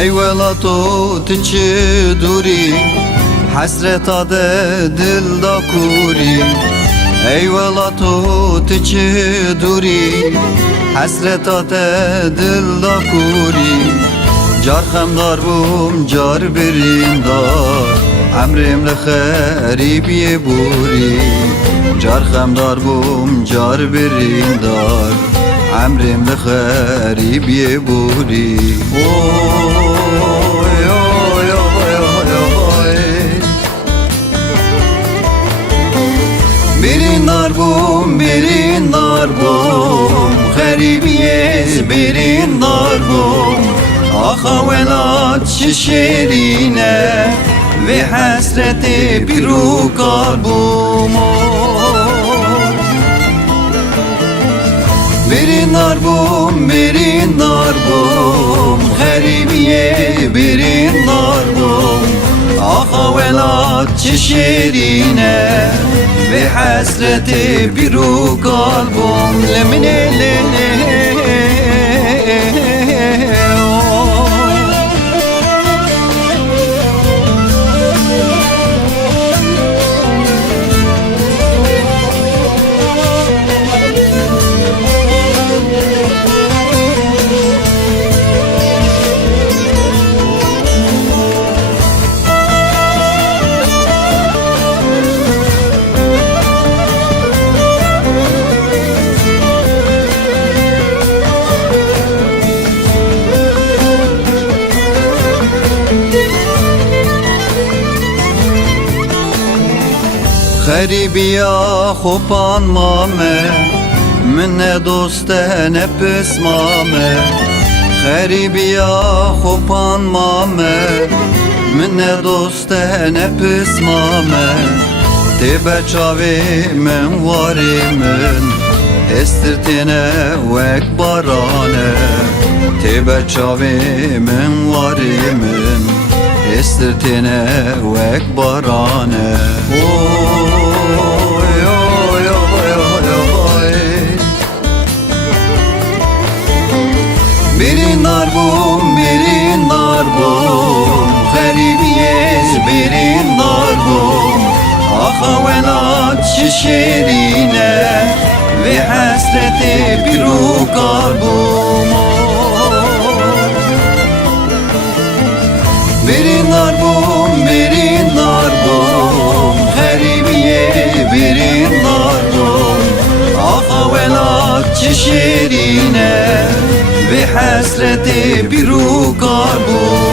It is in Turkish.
Eyvela to tiçi duri Hasreta de dilda kuri Eyvela to tiçi duri Hasreta de dilda kuri Car xemdar bum car birindar Emrim le kharibiye buri Car xemdar bum car birindar Emrim le kharibiye buri Oy oy oy oy oy Birindar bum Kharibiye birindar bum Ahavelat şişerine ve hasreti biru kalbum Birindar bum Kharibiye birindar bum Ahavelat şişerine ve hasreti biru kalbum Lemine lele Kharibiya khopan mame Minne doste ne pismame Kharibiya khopan mame Minne doste ne pismame Tebe çavi men varimin Estirtine vek barane Tebe çavi men varimin Estirtine vek barane Oy oy oy oy oy Birindar bum Kharibiye birindar bum Ahavelat şişerine ve hasreti biru kalbum Birindar bum Kharibiye birindar bum Ahavelat şişerine ve hasreti biru kalbum